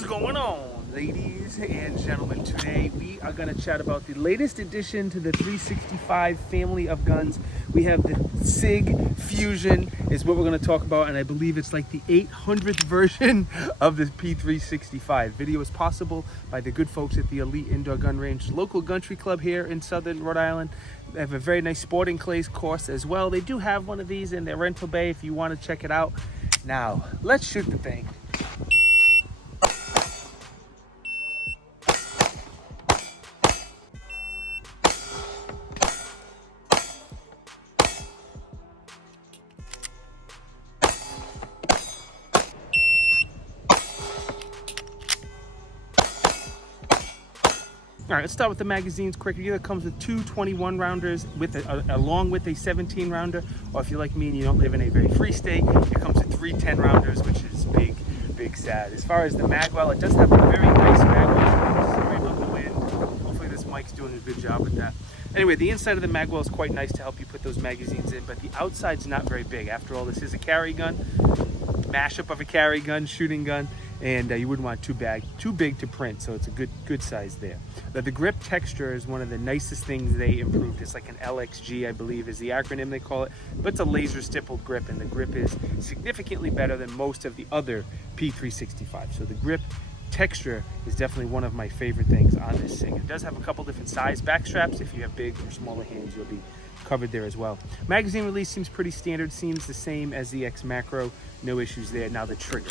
is going on, ladies and gentlemen? Today we are going to chat about the latest addition to the 365 family of guns. We have the Sig Fusion is what we're going to talk about, and I believe it's like the 800th version of the P365. Video is possible by the good folks at the Elite Indoor Gun Range, local country club here in Southern Rhode Island. They have a very nice sporting clays course as well. They do have one of these in their rental bay if you want to check it out. Now, let's shoot the thing. All right, let's start with the magazines quick. It either comes with two 21 rounders along with a 17 rounder, or if you're like me and you don't live in a very free state, it comes with three 10 rounders, which is big sad. As far as the Magwell, it does have a very nice Magwell. Sorry about the wind. Hopefully this mic's doing a good job with that. Anyway, the inside of the Magwell is quite nice to help you put those magazines in, but the outside's not very big. After all, this is a carry gun, mashup of a carry gun, shooting gun, and you wouldn't want too big to print, so it's a good size there. The grip texture is one of the nicest things they improved. It's like an LXG, I believe is the acronym they call it, but it's a laser stippled grip, and the grip is significantly better than most of the other P365. So the grip texture is definitely one of my favorite things on this thing. It does have a couple different size back straps. If you have big or smaller hands, you'll be covered there as well. Magazine release seems pretty standard, seems the same as the X Macro, no issues there. Now the trigger.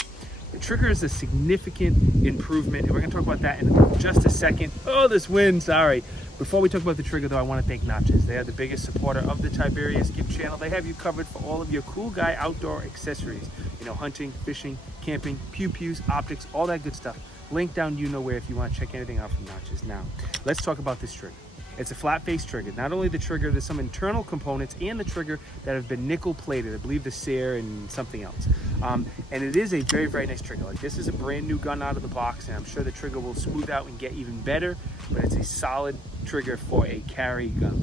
The trigger is a significant improvement, and we're going to talk about that in just a second. Oh, this wind, sorry. Before we talk about the trigger, though, I want to thank Notches. They are the biggest supporter of the Tiberious gift channel. They have you covered for all of your cool guy outdoor accessories. You know, hunting, fishing, camping, pew-pews, optics, all that good stuff. Link down you know where if you want to check anything out from Notches. Now, let's talk about this trigger. It's a flat face trigger. Not only the trigger, there's some internal components and the trigger that have been nickel plated. I believe the Ser and something else. And it is a very nice trigger. Like, this is a brand new gun out of the box, and I'm sure the trigger will smooth out and get even better, but it's a solid trigger for a carry gun.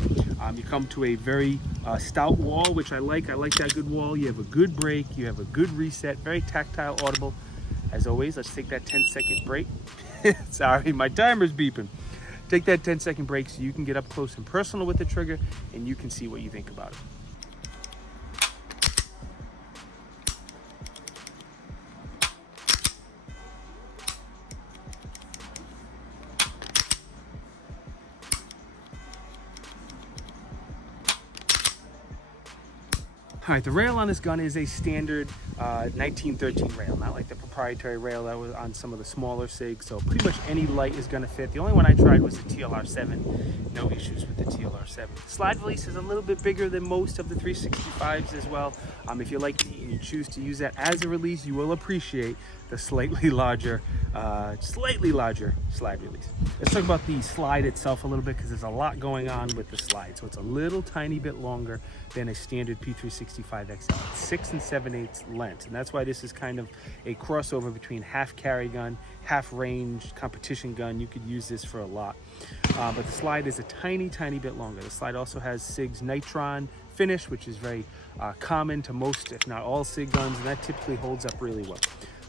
You come to a very stout wall, which I like. I like that good wall. You have a good break. You have a good reset. Very tactile, audible. As always, let's take that 10-second break. Sorry, my timer's beeping. Take that 10-second break so you can get up close and personal with the trigger, and you can see what you think about it. All right, the rail on this gun is a standard 1913 rail, not like the proprietary rail that was on some of the smaller SIGs, so pretty much any light is gonna fit. The only one I tried was the TLR7. No issues with the TLR7. The slide release is a little bit bigger than most of the 365s as well. If you like me and you choose to use that as a release, you will appreciate the slightly larger slide release. Let's talk about the slide itself a little bit, because there's a lot going on with the slide. So it's a little tiny bit longer than a standard P365 XL. It's 6 7/8 length, and that's why this is kind of a crossover between half carry gun, half range competition gun. You could use this for a lot, but the slide is a tiny bit longer. The slide also has Sig's Nitron finish, which is very common to most, if not all, Sig guns, and that typically holds up really well.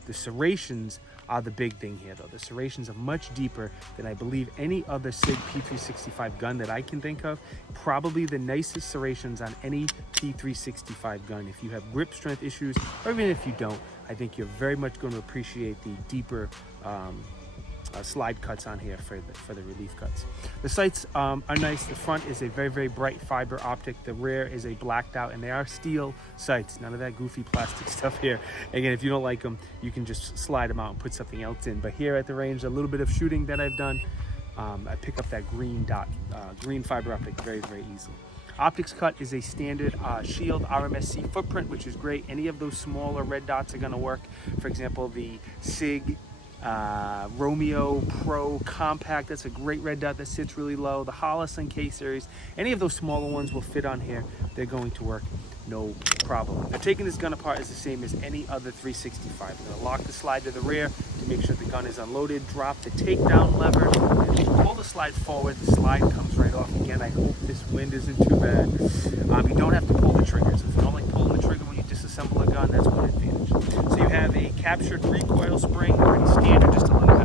The serrations are the big thing here, though. The serrations are much deeper than I believe any other Sig P365 gun that I can think of. Probably the nicest serrations on any P365 gun. If you have grip strength issues, or even if you don't, I think you're very much going to appreciate the deeper slide cuts on here for the relief cuts. The sights are nice. The front is a very bright fiber optic. The rear is a blacked out, and they are steel sights. None of that goofy plastic stuff here. Again, if you don't like them, you can just slide them out and put something else in. But here at the range, a little bit of shooting that I've done, I pick up that green dot, green fiber optic very easily. Optics cut is a standard shield RMSC footprint, which is great. Any of those smaller red dots are going to work. For example, the Sig Romeo Pro Compact, that's a great red dot that sits really low. The Holliston K series, any of those smaller ones will fit on here. They're going to work no problem. Now, taking this gun apart is the same as any other 365. We're going to lock the slide to the rear to make sure the gun is unloaded, drop the takedown lever, and pull the slide forward. The slide comes right off. Again, I hope this wind isn't too bad. You don't have to pull the trigger, so if you don't like pulling the trigger when you disassemble a gun, that's one advantage. So you have a captured recoil spring, pretty standard, just a little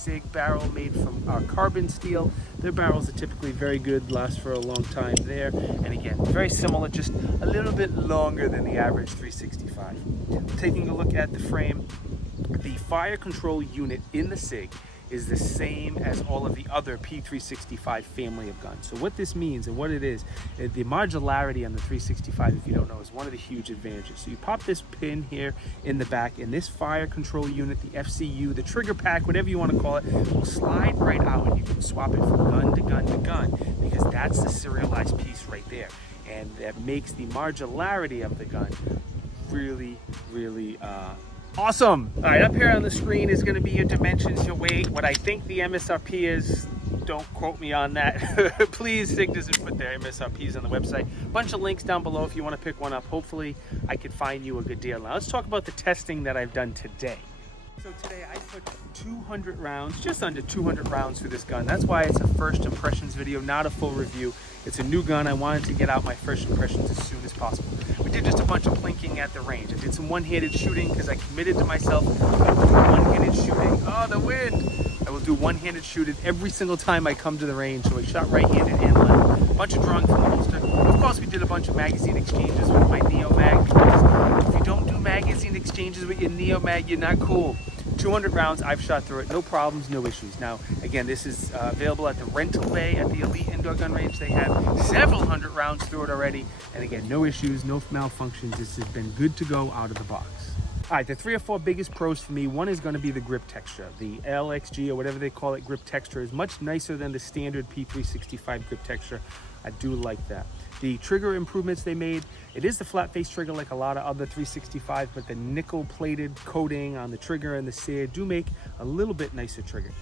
Sig barrel made from carbon steel. Their barrels are typically very good, last for a long time there. And again, very similar, just a little bit longer than the average 365. Taking a look at the frame, the fire control unit in the Sig is the same as all of the other P365 family of guns. So what this means and what it is, the modularity on the 365, if you don't know, is one of the huge advantages. So you pop this pin here in the back, and this fire control unit, the FCU, the trigger pack, whatever you want to call it, will slide right out, and you can swap it from gun to gun to gun, because that's the serialized piece right there. And that makes the modularity of the gun really, really awesome. All right, up here on the screen is going to be your dimensions, your weight, what I think the MSRP is. Don't quote me on that. Please, Sig doesn't put their MSRPs on the website. Bunch of links down below if you want to pick one up. Hopefully, I could find you a good deal. Now, let's talk about the testing that I've done today. So today I put 200 rounds, just under 200 rounds through this gun. That's why it's a first impressions video, not a full review. It's a new gun. I wanted to get out my first impressions as soon as possible. We did just a bunch of plinking at the range. I did some one-handed shooting because I committed to myself. I will do one-handed shooting. Oh, the wind! I will do one-handed shooting every single time I come to the range. So I shot right-handed and left. A bunch of drawing from the holster. Of course, we did a bunch of magazine exchanges with my Neo Mag, because if you don't do magazine exchanges with your Neo Mag, you're not cool. 200 rounds, I've shot through it, no problems, no issues. Now, again, this is available at the rental bay at the Elite Indoor Gun Range. They have several hundred rounds through it already. And again, no issues, no malfunctions. This has been good to go out of the box. All right, the 3 or 4 biggest pros for me, one is going to be the grip texture. The LXG, or whatever they call it, grip texture is much nicer than the standard P365 grip texture. I do like that. The trigger improvements they made, it is the flat face trigger like a lot of other 365, but the nickel plated coating on the trigger and the sear do make a little bit nicer trigger.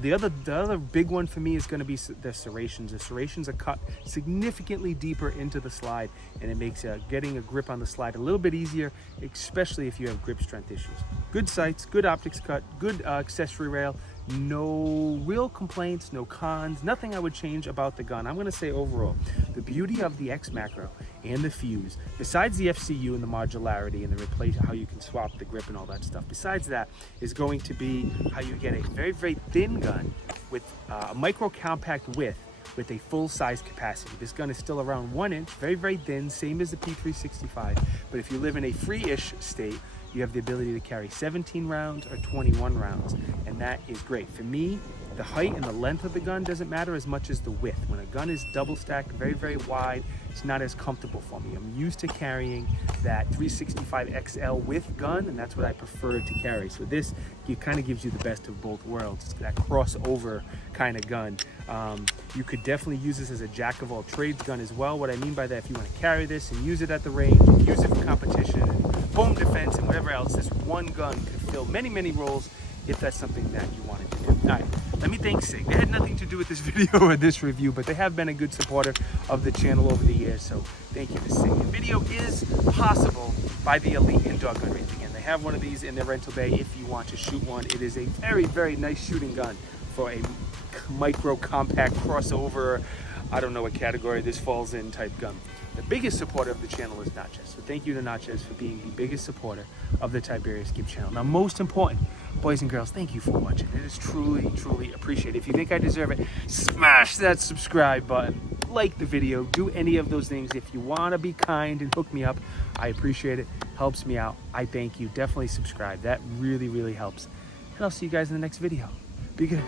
The other big one for me is going to be the serrations. The serrations are cut significantly deeper into the slide, and it makes getting a grip on the slide a little bit easier, especially if you have grip strength issues. Good sights, good optics cut, good accessory rail. No real complaints, no cons, nothing I would change about the gun. I'm going to say overall, the beauty of the X Macro and the Fuse, besides the FCU and the modularity and the how you can swap the grip and all that stuff, besides that is going to be how you get a very, very thin gun with a micro compact width with a full size capacity. This gun is still around 1 inch, very, very thin, same as the P365, but if you live in a free-ish state, you have the ability to carry 17 rounds or 21 rounds, and that is great. For me, the height and the length of the gun doesn't matter as much as the width. When a gun is double stacked, very, very wide, it's not as comfortable for me. I'm used to carrying that 365 XL with gun, and that's what I prefer to carry. So this kind of gives you the best of both worlds. It's that crossover kind of gun. You could definitely use this as a jack of all trades gun as well. What I mean by that, if you want to carry this and use it at the range, and use it for competition, and home defense and whatever else, this one gun could fill many, many roles if that's something that you wanted to do. All right, let me thank Sig. They had nothing to do with this video or this review, but they have been a good supporter of the channel over the years, so thank you to Sig. The video is possible by the Elite Indoor Gun Range. Again, they have one of these in their rental bay if you want to shoot one. It is a very, very nice shooting gun for a micro compact crossover, I don't know what category this falls in, type gun. The biggest supporter of the channel is Natchez. So thank you to Natchez for being the biggest supporter of the Tiberious Gibb channel. Now, most important, boys and girls, thank you for watching. It is truly, truly appreciated. If you think I deserve it, smash that subscribe button, like the video, do any of those things. If you want to be kind and hook me up, I appreciate it. Helps me out. I thank you. Definitely subscribe. That really, really helps. And I'll see you guys in the next video. Be good.